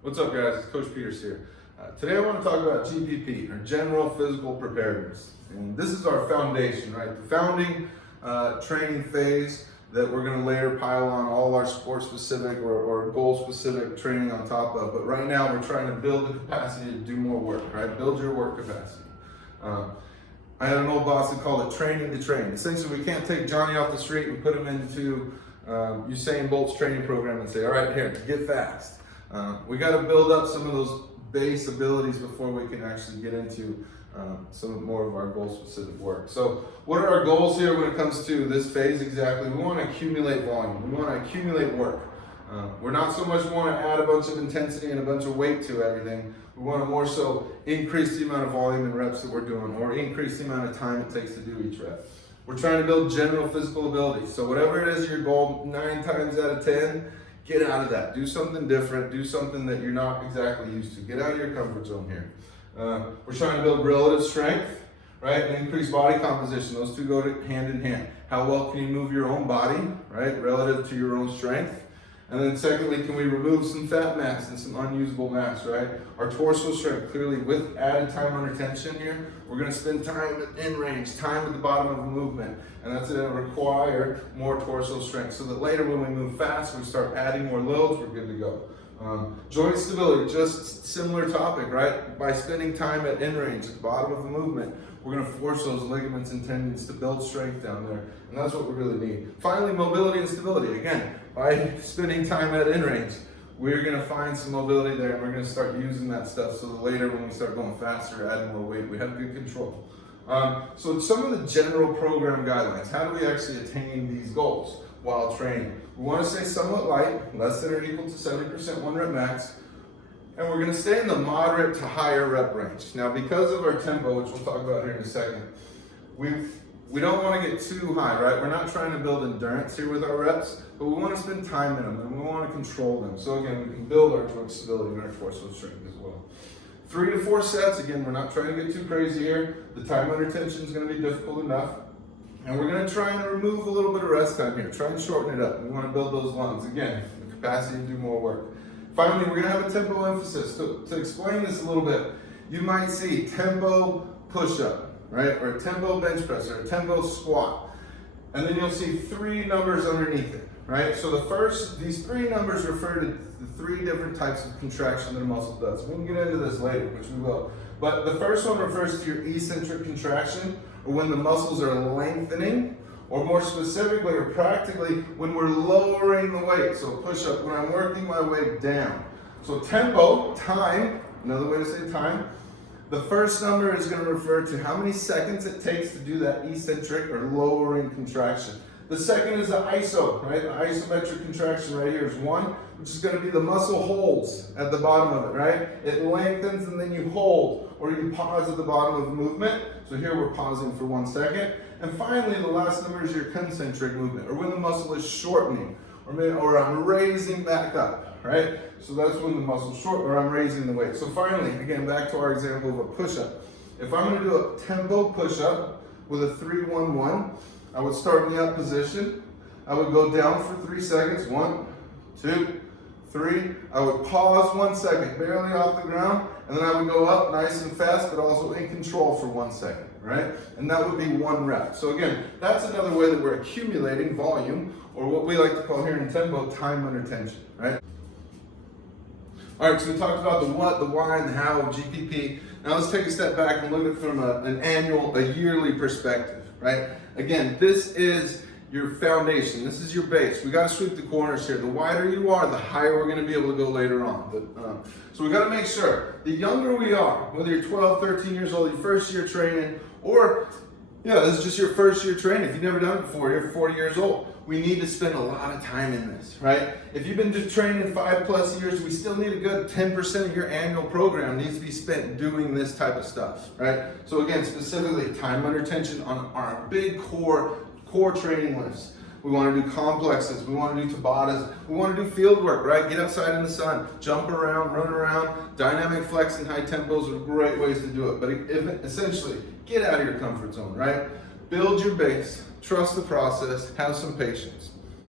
What's up, guys? It's Coach Peters here. Today I want to talk about GPP, or General Physical Preparedness. And this is our foundation, right? The founding training phase that we're going to later pile on all our sport-specific or goal-specific training on top of. But right now we're trying to build the capacity to do more work, right? Build your work capacity. I had an old boss that called it training to train. Essentially, we can't take Johnny off the street and put him into Usain Bolt's training program and say, all right, here, get fast. We got to build up some of those base abilities before we can actually get into some more of our goal-specific work. So what are our goals here when it comes to this phase exactly? We want to accumulate volume. We want to accumulate work. We're not so much want to add a bunch of intensity and a bunch of weight to everything. We want to more so increase the amount of volume and reps that we're doing, or increase the amount of time it takes to do each rep. We're trying to build general physical ability. So whatever it is your goal, 9 times out of 10, get out of that. Do something different. Do something that you're not exactly used to. Get out of your comfort zone here. We're trying to build relative strength, right? And increase body composition. Those two go hand in hand. How well can you move your own body, right? Relative to your own strength. And then secondly, can we remove some fat mass and some unusable mass, right? Our torso strength, clearly with added time under tension here, we're gonna spend time in range, time at the bottom of a movement, and that's gonna require more torso strength, so that later when we move fast, we start adding more loads, we're good to go. Joint stability, just similar topic, right? By spending time at in range, at the bottom of the movement, we're gonna force those ligaments and tendons to build strength down there, and that's what we really need. Finally, mobility and stability. Again, by spending time at in range, we're gonna find some mobility there, and we're gonna start using that stuff so that later when we start going faster, adding more weight, we have good control. So some of the general program guidelines, how do we actually attain these goals while training? We wanna stay somewhat light, less than or equal to 70% 1 rep max, and we're gonna stay in the moderate to higher rep range. Now, because of our tempo, which we'll talk about here in a second, we don't wanna get too high, right? We're not trying to build endurance here with our reps, but we wanna spend time in them, and we wanna control them. So again, we can build our joint stability and our torso strength as well. 3 to 4 sets, again, we're not trying to get too crazy here. The time under tension is gonna be difficult enough. And we're gonna try and remove a little bit of rest time here. Try and shorten it up. We wanna build those lungs. Again, the capacity to do more work. Finally, we're gonna have a tempo emphasis. To explain this a little bit, you might see tempo push-up, right? Or a tempo bench press, or a tempo squat. And then you'll see 3 numbers underneath it, right? So these 3 numbers refer to the 3 different types of contraction that a muscle does. We can get into this later, which we will. But the first one refers to your eccentric contraction, or when the muscles are lengthening, or more specifically or practically, when we're lowering the weight. So push-up, when I'm working my way down. So tempo, time, another way to say time, the first number is going to refer to how many seconds it takes to do that eccentric or lowering contraction. The second is the iso, right? The isometric contraction right here is 1, which is going to be the muscle holds at the bottom of it, right? It lengthens and then you hold, or you pause at the bottom of the movement. So here we're pausing for 1 second. And finally, the last number is your concentric movement, or when the muscle is shortening, or I'm raising back up, right? So that's when the muscle's short, or I'm raising the weight. So finally, again, back to our example of a push-up. If I'm gonna do a tempo push-up with a 3-1-1, I would start in the up position. I would go down for 3 seconds. 1, 2, 3. I would pause 1 second, barely off the ground, and then I would go up nice and fast, but also in control for 1 second, right? And that would be 1 rep. So again, that's another way that we're accumulating volume, or what we like to call here in tempo, time under tension, right? All right, so we talked about the what, the why, and the how of GPP. Now let's take a step back and look at it from a yearly perspective, right? Again, this is your foundation. This is your base. We got to sweep the corners here. The wider you are, the higher we're going to be able to go later on. So we got to make sure, the younger we are, whether you're 12, 13 years old, your first year training, or this is just your first year training. If you've never done it before, you're 40 years old. We need to spend a lot of time in this, right? If you've been training 5+ years, we still need a good 10% of your annual program needs to be spent doing this type of stuff, right? So again, specifically time under tension on our big core training lifts. We want to do complexes, we want to do Tabatas, we want to do field work, right? Get outside in the sun, jump around, run around. Dynamic flex and high tempos are great ways to do it, but essentially, get out of your comfort zone, right? Build your base, trust the process, have some patience.